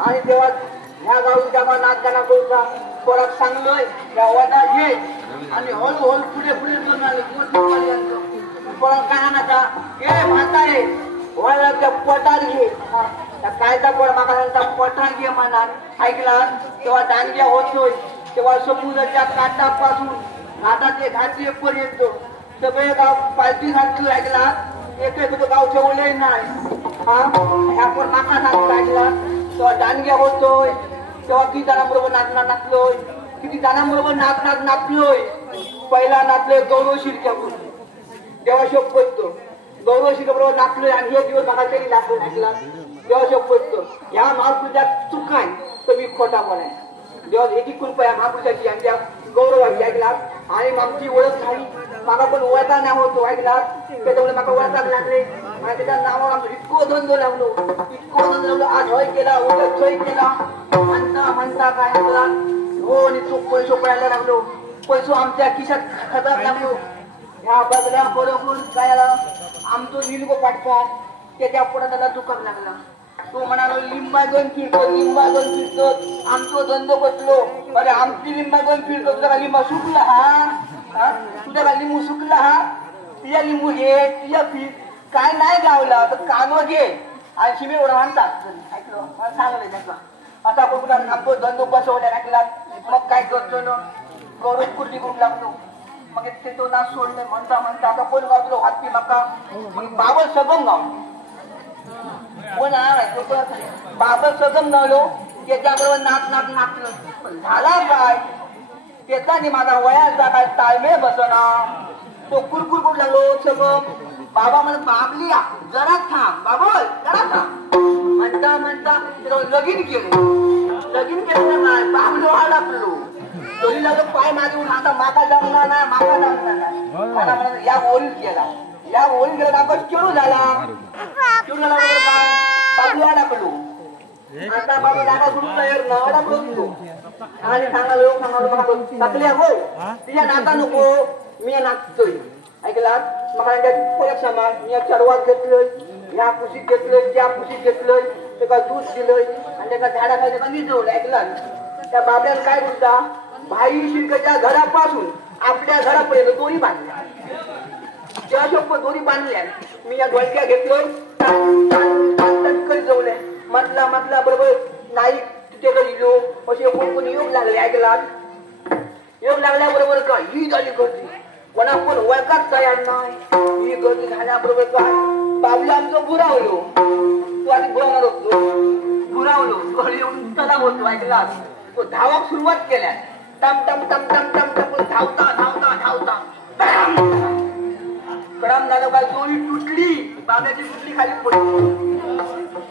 आणि तेव्हा ह्या गावच्या नाचगाना करूचा थोडा चांगलं वदा घे आणि हळूहळू पुढे पुढे काय नका हे म्हातारे वळाच्या पटार घे कायदा पण माका पठार घे म्हणा ऐकला तेव्हा दांडग्या होतोय तेव्हा समुद्राच्या काठापासून घाटाचे घाटी पर्यंत सगळे गाव पालखी घातली ऐकला एक गाव ठेवले नाही हा ह्या पण माका सांगतो ऐकला तेव्हा दांडग्या होतोय तेव्हा किती जणांबरोबर नाचलोय किती जणांबरोबर नाचलोय पहिला नाचलोय गौरव शिरक्याकडून तेव्हा शोभतो गौरव शिरक्याबरोबर नाचलोय आणि हे दिवस मागा तरी लागतो ऐकला तेव्हा शोभतो ह्या महापुरुषात चुकाय तर मी खोटा पण आहे तेव्हा एक कृपया महापुरुषाची यांच्या गौरवाची ऐकला आणि आमची ओळख झाली मागा पण ओळखा नाही होतो ऐकला त्याच्यामुळे माका ओळखायला लागले आणि त्याच्या नावावर आमचं इतकं धंदो लावलो आज होय केला उद्या सोय केला म्हणता काय ऐकला हो आणि तो पैसो पडायला लागलो पैसो आमच्या खिशात खताला लागलो ह्या बदल्या बरोबर काय आमचं लिंबो पाठवा त्याच्या पुढे त्याला दुखायला लागला तो म्हणालो लिंबा दोन फिरतो आमचं धंदो बसलो अरे आमची लिंबा दोन फिरतो तुझा लिंबा सुकला हा तुझा लिंबू सुकला हा तुझ्या लिंबू घे तुझ्या फिर काय नाही गावला तर कानो घे आणि शिमे एवढा म्हणतात ऐकलं मला सांगलं त्याचा आता कुठला आमचं धंदो बसवल्या ऐकला मग काय करतो ना गौरव कुर्ती करून लागलो मग ते तो नाच सोडले म्हणता आता कोण गावलो हाती मका मग बाबा सबंग गाव कोण बाबा सगम गावलो त्याच्याबरोबर नाचलं झाला काय त्याचा आणि माझा वयाचा काय ताळमेळ बसना तो कुरकुर लागलो सगळं बाबा मला बाबलिया जरा थांब बाबा जरा थांब म्हणता लगीन केलं काय बाबलो आला आपलो तरी लागलो पाय माझून आता माका जमणार नाही मला या ओळीत गेला या ओळीत गेला आपण केळू झाला काय बाबलो आला पडलो आता बाबा जागा सुरू तयार नावाला बसलो आणि सांगालो टाकल्या हो तिच्या नाता नको मी नाचतोय ऐकला मग ओळख सामान मी चरवात घेतलोय ह्या कुशीत घेतलोय त्या कुशीत घेतलोय त्याला दूध दिलोय आणि त्याला झाडाखाली त्याला निजवलं ऐकला त्या बाबल्याला काय बोलता भाई शिल्काच्या घरापासून आपल्या घरापर्यंत दोरी बांधल्या त्या सोप दोरी बांधल्या मी या ढोलक्या घेतलोय जवळल्या म्हटला बरोबर नाही तिथे गेलो असे कोण योग लागले ऐकला योग लागल्याबरोबर का ही झाली गर्दी कोणा पण ओळखाच तयार नाही ही गर्दी झाल्याबरोबर काय बाबला आमचं बुरावलो तो आधी बुरावणार होतो बुरावलो गळी येऊन तला होतो ऐकला तो धावाक सुरुवात केल्या टम धावता कडम झालं काय दोरी तुटली बाब्याची तुटली खाली पडली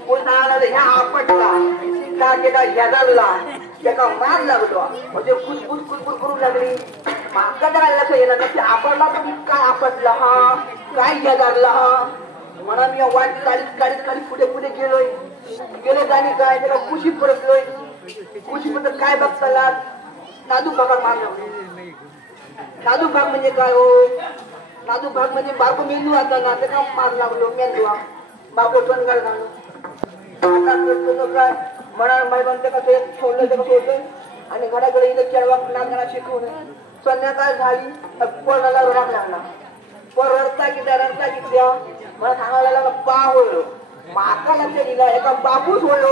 कोण सांगायला ह्या आपटला का केला ह्याला त्याला मार लागलो म्हणजे कुसकुस करू लागली मागचा काय लक्ष येणार नक्की आपडला तर काय आपटला हा काय ह्याला हा म्हणा मी वाट गाडीत पुढे गेलो गाणी काय त्याला कुशीत परतलोय कुशीत काय बघताला नाजूक भागात मारलं नाजूक भाग म्हणजे काय हो नाजूक भाग म्हणजे बापू मेंदू आता ना त्याला मार लागलो मेंदू बापू टोनगाड झालो काय म्हणा माई म्हणते का ते सोडलं आणि घराकडे इथं चळवा नाचगाणा शिकवून संध्याकाळ झाली पोराला रडायला लागला पोर रडता की द्या मला सांगायला लागला बा होलो माका लक्ष दिला एका बापूच होलो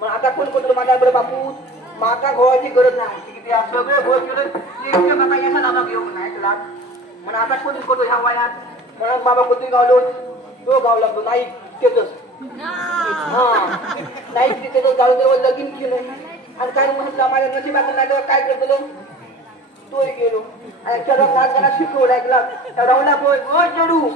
पण आता कोण माझ्याकडे बापू माका गोवाची गरज नाही सगळे गोळ केलं माका याचा नामा घेऊन ऐकला म्हणून आता कोण ह्या वयात म्हणून बाबा कोणती गावलो तो गाव लागतो नाही तेच नाही तिथे जाऊन तेव्हा लगीन केलं आणि काय म्हटलं माझ्या नशिबातून नाही तेव्हा काय करतो तोही गेलो आणि चढ नाचगाणा शिकवलं ऐकला रवला बोल चढू